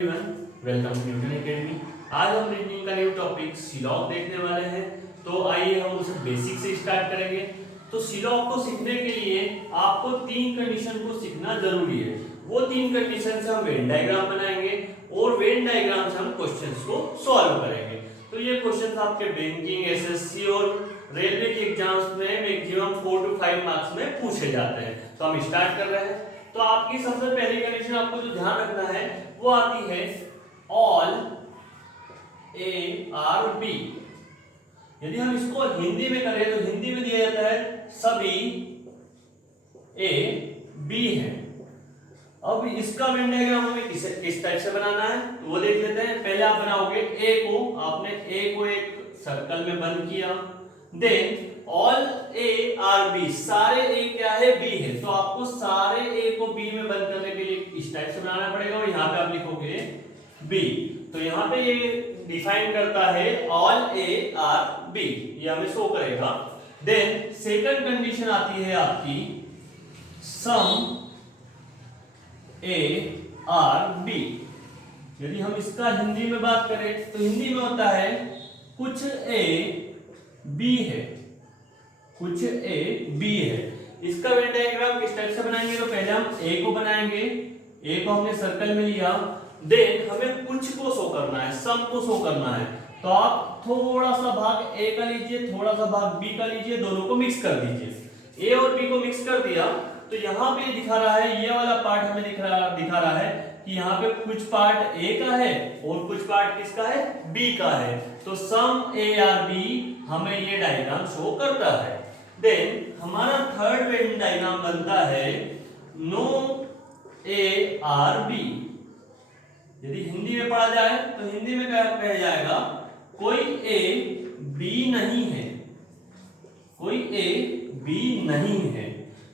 Welcome to Newton academy. आज हम reasoning का न्यू टॉपिक सिलॉग देखने वाले हैं। तो आइए हम उसे बेसिक से स्टार्ट करेंगे। तो सिलॉग को सीखने के लिए आपको तीन कंडीशन को सीखना जरूरी है। वो तीन कंडीशन से हम वेन डायग्राम बनाएंगे और वेन डायग्राम से हम क्वेश्चंस को सॉल्व करेंगे। तो ये क्वेश्चंस आपके बैंकिंग, एसएससी और रेलवे के एग्जाम्स में मैक्सिमम 4 to 5 मार्क्स में पूछे जाते हैं। तो हम स्टार्ट कर रहे हैं। तो आपकी सबसे पहली कंडीशन आपको जो ध्यान रखना है वो आती है ऑल ए आर बी। यदि हम इसको हिंदी में करें तो हिंदी में दिया जाता है सभी ए बी है। अब इसका वेन डायग्राम हमें किस टाइप से बनाना है तो वो देख लेते हैं। पहले आप बनाओगे ए को, आपने ए को एक सर्कल में बंद किया। Then all A R B, सारे ए क्या है, बी है। तो आपको सारे ए को बी में बंद करने के लिए इस टाइप से बनाना पड़ेगा और यहाँ पे आप लिखोगे बी। तो यहाँ पे ये डिफाइन करता है ऑल ए आर बी, ये हमें शो करेगा। देन सेकंड कंडीशन आती है आपकी सम ए आर बी। यदि हम इसका हिंदी में बात करें तो हिंदी में होता है कुछ ए बी है, कुछ ए बी है। इसका वेन डायग्राम किस टाइप से बनाएंगे तो पहले हम ए को बनाएंगे। ए को हमने सर्कल में लिया। देन हमें कुछ को शो करना है, सम को शो करना है। तो आप थोड़ा सा भाग ए का लीजिए, थोड़ा सा भाग बी का लीजिए, दोनों को मिक्स कर दीजिए। ए और बी को मिक्स कर दिया तो यहाँ पे दिखा रहा है, ये वाला पार्ट हमें दिखा रहा है कि यहाँ पे कुछ पार्ट ए का है और कुछ पार्ट किसका है, बी का है। तो सम ए आर बी हमें ये डायग्राम शो करता है। देन हमारा थर्ड वेन डायग्राम बनता है नो ए आर बी। यदि हिंदी में पढ़ा जाए तो हिंदी में क्या कहा जाएगा, कोई ए बी नहीं है, कोई ए बी नहीं है।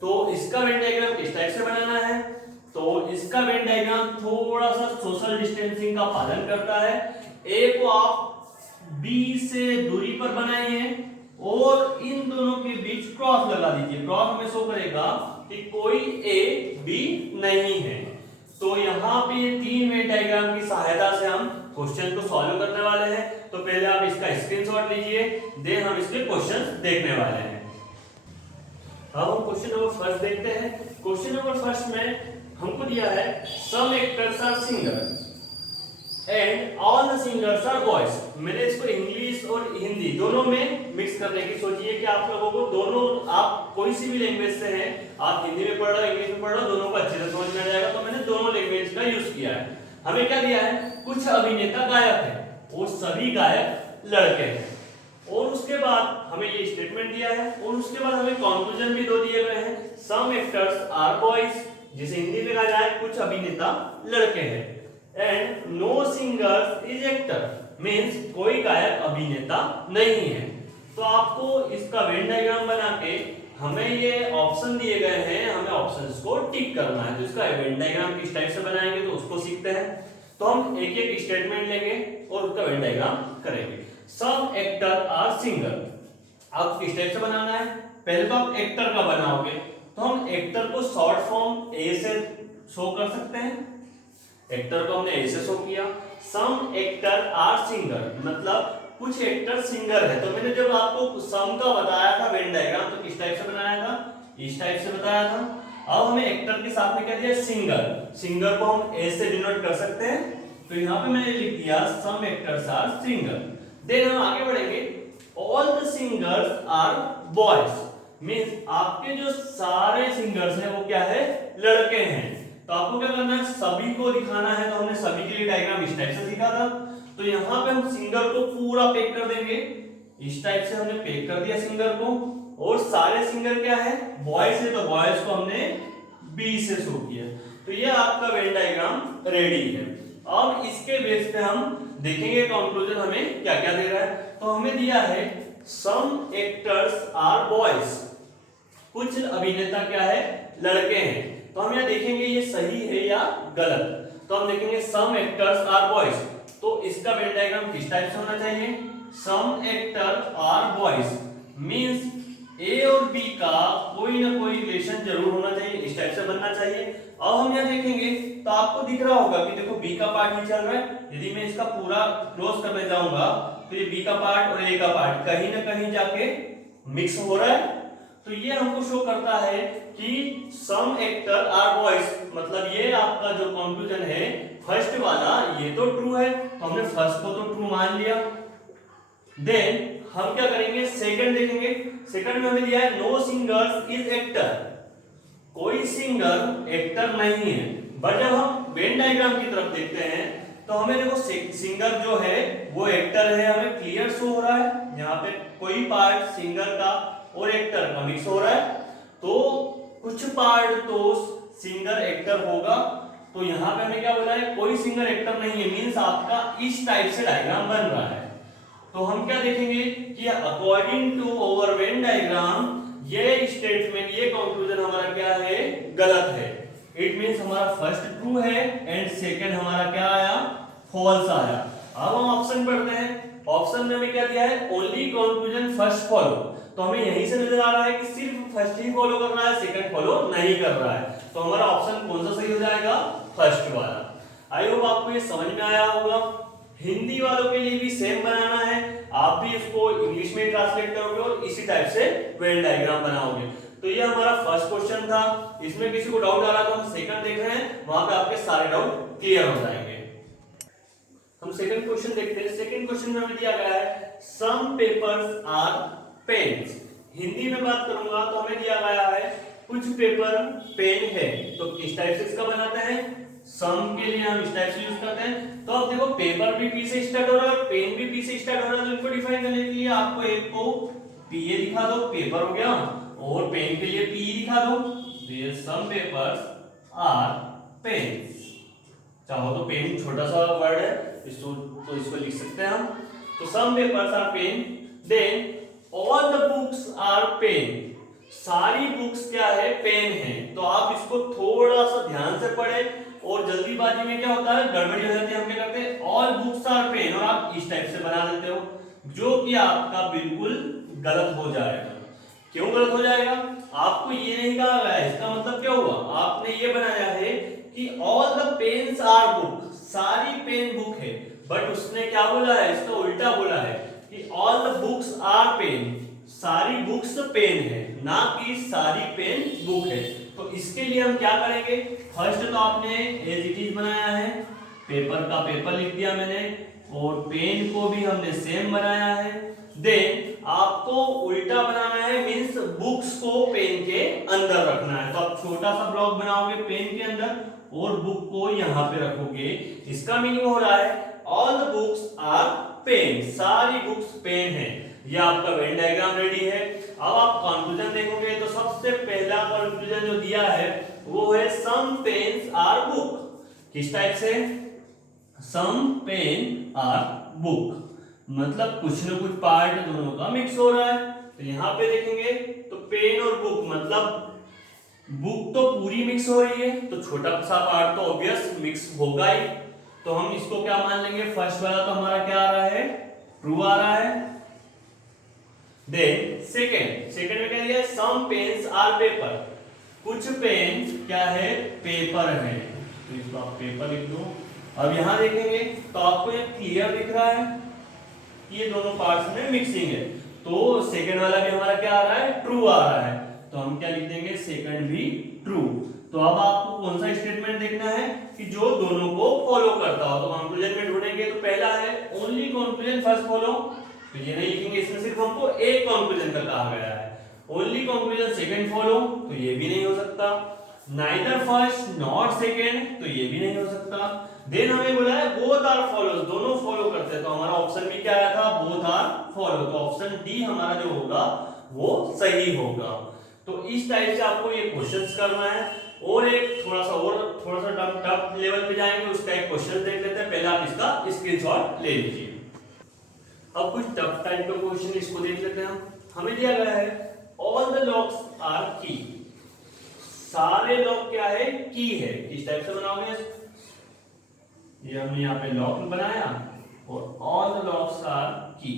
तो इसका वेन डायग्राम किस टाइप से बनाना है तो इसका वेन डायग्राम थोड़ा सा सोशल डिस्टेंसिंग का पालन करता है। ए को आप बी से दूरी पर बनाइए और इन दोनों के बीच क्रॉस लगा दीजिए। क्रॉस हमें शो करेगा कि कोई ए बी नहीं है। तो यहाँ पे ये तीन वेन डायग्राम की सहायता से हम क्वेश्चन को सॉल्व करने वाले हैं। तो पहले आप इसका स्क्रीनशॉट लीजिए, देन हम इसके क्वेश्चन देखने वाले हैं। अब हम क्वेश्चन नंबर फर्स्ट देखते हैं। क्वेश्चन नंबर फर्स्ट में हमको दिया है some actors are singer and all the singers are boys. मैंने इसको इंग्लिश और हिंदी दोनों में मिक्स करने की सोची है कि आप लोगों को दोनों, आप कोई सी भी लैंग्वेज से हैं, आप हिंदी में पढ़ रहे हो इंग्लिश में पढ़ रहे हो, दोनों को अच्छे से समझ में आ जाएगा। तो मैंने दोनों लैंग्वेज का यूज किया है। हमें क्या दिया है, कुछ अभिनेता गायक है और सभी गायक लड़के हैं। और उसके बाद हमें ये स्टेटमेंट दिया है और उसके बाद हमें कंक्लूजन भी दो दिए गए हैं। सम एक्टर्स आर बॉयज, जिसे हिंदी में कहा जाए कुछ अभिनेता लड़के हैं। And no singers is actor, means कोई गायक अभिनेता नहीं है। तो आपको इसका वेन डायग्राम बना के हमें ये ऑप्शन दिए गए हैं, हमें ऑप्शंस को टिक करना है। तो इसका वेन डायग्राम किस टाइप से बनाएंगे तो उसको सीखते हैं। तो हम एक एक स्टेटमेंट लेंगे और उसका वेन डायग्राम करेंगे। सम एक्टर आर सिंगर, अब किस टाइप से बनाना है, पहले तो आप एक्टर का बनाओगे तो हम एक्टर को शॉर्ट फॉर्म ए से शो कर सकते हैं। एक्टर को हमने ए से शो किया। सम एक्टर आर सिंगर मतलब कुछ एक्टर सिंगर है। तो मैंने जब आपको सम का बताया था वेन डायग्राम तो किस टाइप से बनाया था, इस टाइप से बताया था। अब हमें एक्टर के साथ में क्या दिया, सिंगर। सिंगर को हम ए से डिनोट कर सकते हैं। तो यहाँ पे मैंने लिख दिया some actors are singer. Then हम आगे बढ़ेंगे, all the singers are boys, means आपके जो सारे सिंगर्स हैं वो क्या है, लड़के हैं। तो आपको क्या करना है, सभी को दिखाना है। तो हमने सभी के लिए डायग्राम इस टाइप से सीखा था। तो यहाँ पे हम सिंगर को पूरा पैक कर देंगे, इस टाइप से हमने पैक कर दिया सिंगर को। और सारे सिंगर क्या है, बॉयज है, तो बॉयज को हमने बी से शो किया। तो ये आपका वेन डायग्राम रेडी है। अब इसके बेस पे हम देखेंगे कंक्लूजन हमें क्या क्या दे रहा है। तो हमें दिया है सम एक्टर्स आर बॉयज, कुछ अभिनेता क्या है, लड़के हैं। तो हम यहाँ देखेंगे ये सही है या गलत। तो हम देखेंगे सम एक्टर्स आर बॉयज, तो इसका वेन डायग्राम किस टाइप से होना चाहिए, सम एक्टर आर बॉयज मींस ए और बी का कोई ना कोई रिलेशन जरूर होना चाहिए, इस टाइप से बनना चाहिए। अब हम यहाँ देखेंगे तो आपको दिख रहा होगा कि देखो बी का पार्ट ही चल रहा है, यदि मैं इसका पूरा क्लोज करने जाऊंगा तो ये बी का पार्ट और ए का पार्ट कहीं ना कहीं जाके मिक्स हो रहा है। तो ये हमको शो करता है कि सम एक्टर आर बॉयज, मतलब ये आपका जो कंक्लूजन है फर्स्ट वाला ये तो ट्रू है, तो हमने फर्स्ट को तो ट्रू मान लिया। देन हम क्या करेंगे, सेकंड देखेंगे। सेकंड में हमें दिया है नो सिंगर इज एक्टर, कोई सिंगर एक्टर नहीं है। बट जब हम वेन डायग्राम की तरफ देखते हैं तो हमें देखो सिंगर जो है वो एक्टर है, हमें क्लियर शो हो रहा है। यहाँ पे कोई पार्ट सिंगर का और एक्टर का मिक्स हो रहा है, तो कुछ पार्ट तो सिंगर एक्टर होगा। तो यहाँ पे हमें क्या बोला है, कोई सिंगर एक्टर नहीं है, मीन्स आपका इस टाइप से डायग्राम बन रहा है। तो हम क्या देखेंगे कि according to our Venn diagram ये स्टेटमेंट, ये कंक्लूजन हमारा क्या है, गलत है। इट मींस हमारा फर्स्ट ट्रू है एंड सेकंड हमारा क्या आया, फॉल्स आया। अब हम ऑप्शन पढ़ते हैं। ऑप्शन में हमें क्या दिया है, ओनली कंक्लूजन फर्स्ट फॉलो। तो हमें यहीं से नजर आ रहा है कि सिर्फ फर्स्ट ही फॉलो कर रहा है, सेकंड फॉलो नहीं कर रहा है। तो हमारा ऑप्शन कौन सा सही हो जाएगा, फर्स्ट वाला। आई होप आपको ये समझ में आया होगा। हिंदी वालों के लिए भी सेम बनाना है, आप भी इसको इंग्लिश में ट्रांसलेट करोगे और इसी टाइप से वेन डायग्राम बनाओगे। तो ये हमारा फर्स्ट क्वेश्चन था। इसमें किसी को डाउट आ रहा तो हम सेकंड देख रहे हैं, वहां पे आपके सारे डाउट क्लियर हो जाएंगे। हम सेकंड क्वेश्चन देखते हैं। सेकंड क्वेश्चन में हमें दिया गया है some papers are pens. Hindi में बात करूंगा तो हमें दिया गया है कुछ पेपर पेन है, तो किस टाइप से इसका बनाते हैं, सम के लिए हम इस टाइप से यूज करते हैं। तो अब देखो पेपर भी पी से स्टार्ट हो रहा है और पेन भी पी से स्टार्ट हो रहा है, तो इनको डिफाइन करने के लिए आपको एक को पीए दिखा दो, पेपर हो गया, और पेन के लिए पी दिखा दो। तो ये सम पेपर्स आर पेन्स। चाहो तो पेन छोटा सा वर्ड है, इसको तो इसको लिख सकते हैं हम। तो some papers are pen, then all the books are pen. सारी बुक्स क्या है, पेन है। तो आप इसको थोड़ा सा ध्यान से पढ़ें, और जल्दीबाजी में क्या होता है, गड़बड़ी हो जाती है। हम क्या करते हैं, ऑल बुक्स आर पेन, और आप इस टाइप से बना देते हो, जो कि आपका बिल्कुल गलत हो जाएगा। क्यों गलत हो जाएगा, आपको ये नहीं कहा गया है। इसका मतलब क्या हुआ, आपने ये बनाया है कि all the pens are book, सारी पेन बुक है। बट उसने क्या बोला है, इसका उल्टा बोला है कि all the books are pen, सारी बुक्स पेन है, ना कि सारी पेन बुक है। तो इसके लिए हम क्या करेंगे, फर्स्ट तो आपने एज इट इज बनाया है, पेपर का पेपर लिख दिया मैंने, और पेन को भी हमने सेम बनाया है। देन आपको उल्टा बनाना है, मींस बुक्स को पेन के अंदर रखना है। तो आप छोटा सा ब्लॉक बनाओगे पेन के अंदर और बुक को यहाँ पे रखोगे। इसका मीनिंग हो रहा है all the books are pen, सारी बुक्स पेन है। ये आपका वेन डायग्राम रेडी है। अब आप कंक्लूजन देखोगे तो सबसे पहला कंक्लूजन जो दिया है वो है सम पेन्स आर बुक। किस टाइप से, सम पेन आर बुक, मतलब कुछ न कुछ पार्ट दोनों का मिक्स हो रहा है। तो यहाँ पे देखेंगे तो पेन और बुक, मतलब बुक तो पूरी मिक्स हो रही है, तो छोटा सा पार्ट तो ऑब्वियस मिक्स होगा ही। तो हम इसको क्या मान लेंगे, फर्स्ट वाला तो हमारा क्या आ रहा है, ट्रू आ रहा है। देन सेकंड में क्या दिया है, सम पेन्स आर पेपर, कुछ पेन क्या है, पेपर है। तो इसको आप पेपर लिख दो। अब यहां देखेंगे तो आपको ये क्लियर दिख रहा है कि ये दोनों पार्ट्स में मिक्सिंग है। तो सेकंड वाला भी हमारा क्या आ रहा है, ट्रू आ रहा है। तो हम क्या लिख देंगे, सेकंड भी ट्रू। तो अब आपको कौन सा स्टेटमेंट देखना है कि जो दोनों को फॉलो करता हो। तो कंक्लूजन में ढूंढेंगे तो पहला है ओनली कंक्लूजन फर्स्ट फॉलो, तो ये नहीं लिखेंगे, इसमें सिर्फ हमको एक कंक्लूजन का कहा गया है। ओनली कंक्लूजन सेकंड फॉलो, तो ये भी नहीं हो सकता। नाइदर फर्स्ट नॉट सेकंड, तो ये भी नहीं हो सकता। देन हमें बोला है बोथ आर फॉलोज, दोनों फॉलो करते हैं। तो हमारा ऑप्शन भी क्या आया था, बोथ आर फॉलो। तो ऑप्शन डी हमारा जो होगा वो सही होगा। तो इस टाइप से आपको ये क्वेश्चंस करना है। और एक थोड़ा सा टफ लेवल पे जाएंगे, उसका एक क्वेश्चन देख लेते हैं। पहले आप इसका स्क्रीनशॉट ले लीजिए। अब कुछ टफ टाइप का क्वेश्चन, इसको देख लेते हैं हम। हमें दिया गया है ऑल द लॉक्स आर की, सारे लॉक क्या है, की है। किस टाइप से बनाओगे, ये हमने यहाँ पे लॉक बनाया और ऑल द लॉक्स आर की,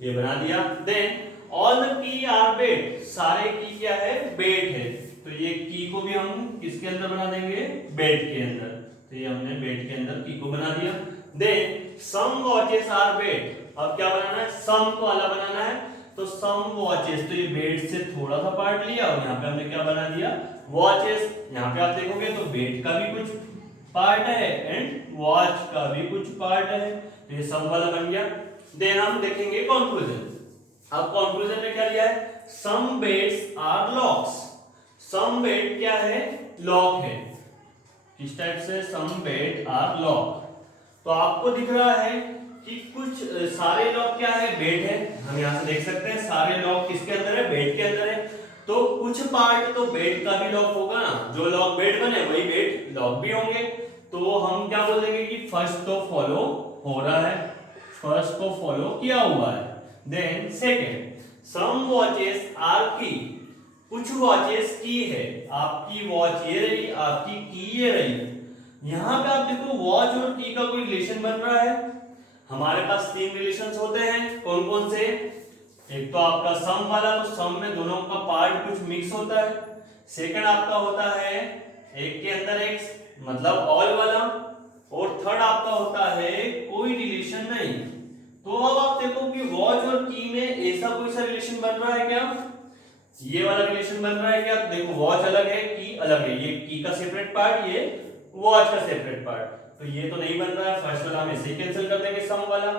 ये बना दिया। Then all the key are bet, सारे की क्या है, बेट है। तो ये की को भी हम किसके अंदर बना देंगे, बेट के अंदर। तो ये हमने बेट के अंदर की को बना दिया। देन सम वॉचेस आर बेट, अब क्या बनाना है, सम को अलग बनाना है। तो सम वॉचेस, तो ये बेट से थोड़ा सा पार्ट लिया और यहाँ पे हमने क्या बना दिया, वॉचेस। यहाँ पे आप देखोगे तो बेट का भी कुछ पार्ट है एंड वॉच का भी कुछ पार्ट है। तो ये सम वाला बन गया। देन हम देखेंगे कंक्लूजन। अब कंक्लूजन में क्या लिया है, some beds are locks. Some bed क्या है, लॉक है। किस टाइप से, सम बेड आर लॉक। तो आपको दिख रहा है कि कुछ सारे लॉक क्या है, बेड है। हम यहां से देख सकते हैं सारे लॉक किसके अंदर है, बेड के अंदर है। तो कुछ पार्ट तो बेड का भी लॉक होगा ना, जो लॉक बेड बने वही बेड लॉक भी होंगे। तो हम क्या बोल देंगे कि फर्स्ट तो फॉलो हो रहा है, फर्स्ट को फॉलो किया हुआ है। Then second, some watches are key, कुछ वॉचेस की है। आपकी वॉच ये रही, आपकी की ये रही। यहां पे आप देखो वॉच और की का कोई रिलेशन बन रहा है। हमारे पास तीन रिलेशंस होते हैं, कौन कौन से, एक तो आपका सम वाला, तो सम में दोनों का पार्ट कुछ मिक्स होता है। सेकंड आपका होता है एक के अंदर एक्स, मतलब ऑल वाला। और थर्ड आपका होता है कोई रिलेशन नहीं। तो अब आप देखो कि वॉच और की में ऐसा कोई सा रिलेशन बन रहा है क्या, ये वाला रिलेशन बन रहा है क्या। देखो वॉच अलग है, की अलग है, ये की का सेपरेट पार्ट, ये वॉच का सेपरेट पार्ट। तो ये तो नहीं बन रहा है, फर्स्ट वाला हम इसे कैंसिल कर देंगे, सम वाला।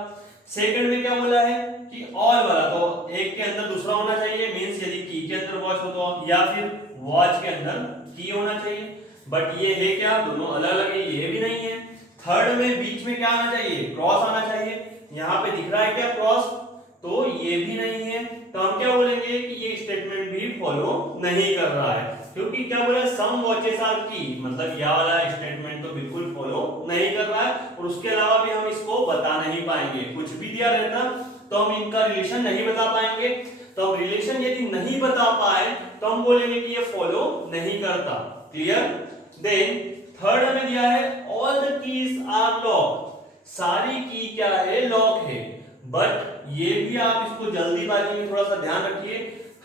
सेकंड में क्या बोला है कि ऑल वाला, तो एक के अंदर दूसरा होना चाहिए, मींस यदि की के अंदर वॉच हो तो, या फिर वॉच के अंदर की होना चाहिए। बट ये है क्या, दोनों अलग अलग है, ये भी नहीं है। थर्ड में बीच में क्या आना चाहिए, क्रॉस आना चाहिए। यहाँ पे दिख रहा है क्या क्रॉस, तो ये भी नहीं है। तो हम क्या बोलेंगे कि ये स्टेटमेंट भी फॉलो नहीं कर रहा है, क्योंकि क्या बोला, सम वॉचेस आर की, मतलब यह वाला स्टेटमेंट तो बिल्कुल फॉलो नहीं कर रहा है। और उसके अलावा भी हम इसको बता नहीं पाएंगे, कुछ भी दिया रहता तो हम इनका रिलेशन नहीं बता पाएंगे। तो हम रिलेशन यदि नहीं बता पाए तो हम बोलेंगे कि ये फॉलो नहीं करता। क्लियर। देन थर्ड हमें दिया है all the keys are lock, सारी की क्या है, लॉक है। बट ये भी आप इसको जल्दीबाजी में थोड़ा सा ध्यान रखिए,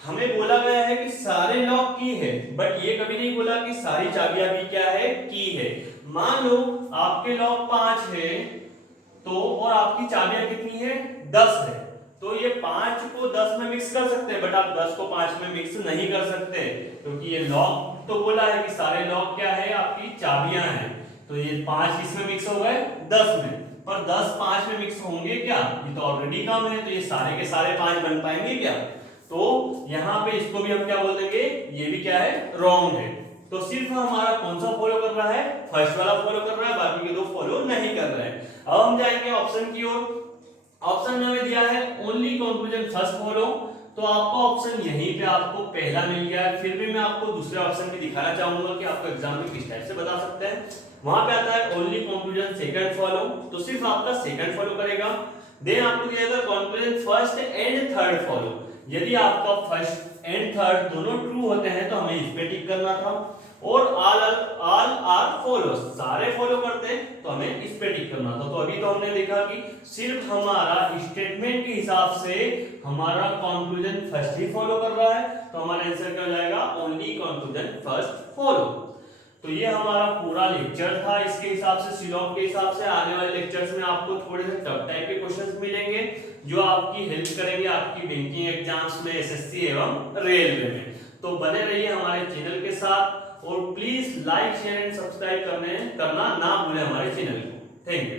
हमें बोला गया है कि सारे लॉक की है, बट ये कभी नहीं बोला कि सारी चाबियां भी क्या है, की है। मान लो आपके लॉक 5 है तो, और आपकी चाबियां कितनी है, 10 है। तो ये 5 को 10 में मिक्स कर सकते हैं, बट आप 10 को 5 में मिक्स नहीं कर सकते, क्योंकि ये लॉक तो बोला है कि सारे लॉक क्या है, आपकी चाबियां हैं। तो ये 5 किसमें मिक्स हो गए, 10 में। पर 10 5 में मिक्स होंगे क्या, ये तो ऑलरेडी कम है, तो ये सारे के सारे 5 बन पाएंगे क्या। तो यहाँ पे इसको भी हम क्या बोल देंगे, ये भी क्या है, रॉन्ग है। तो सिर्फ हमारा कौन सा फॉलो कर रहा है, फर्स्ट वाला फॉलो कर रहा है, बाकी के दो फॉलो नहीं कर रहे हैं। अब हम जाएंगे ऑप्शन की ओर। ऑप्शन में हमें दिया है ओनली कंक्लूजन फर्स्ट फॉलो। तो आपका ऑप्शन यहीं पे आपको पहला मिल गया है। फिर भी मैं आपको दूसरे ऑप्शन भी दिखाना चाहूंगा कि आपको एग्जाम में किस टाइप से बता सकते हैं। वहां पे आता है ओनली कंक्लूजन सेकंड फॉलो, तो सिर्फ आपका सेकंड फॉलो करेगा। देन आपको दिया जाएगा conclusion first and third follow. यदि आपका फर्स्ट एंड थर्ड दोनों ट्रू होते हैं तो हमें इस पे टिक करना था। और ऑल आर फॉलो, सारे फॉलो करते हैं तो हमें इस पे टिक करना था। तो अभी तो हमने देखा कि सिर्फ हमारा स्टेटमेंट के हिसाब से हमारा कंक्लूजन फर्स्ट ही फॉलो कर रहा है, तो हमारा आंसर क्या हो जाएगा, ओनली कंक्लूजन फर्स्ट फॉलो। तो ये हमारा पूरा लेक्चर था। इसके हिसाब से सिलॉग के हिसाब से आने वाले लेक्चर्स में आपको थोड़े से टफ टाइप के क्वेश्चंस मिलेंगे जो आपकी हेल्प करेंगे आपकी बैंकिंग एग्जाम्स में, एसएससी एवं रेलवे में। तो बने रहिए हमारे चैनल के साथ और please like share and subscribe करना ना भूलें हमारे चैनल को। Thank you.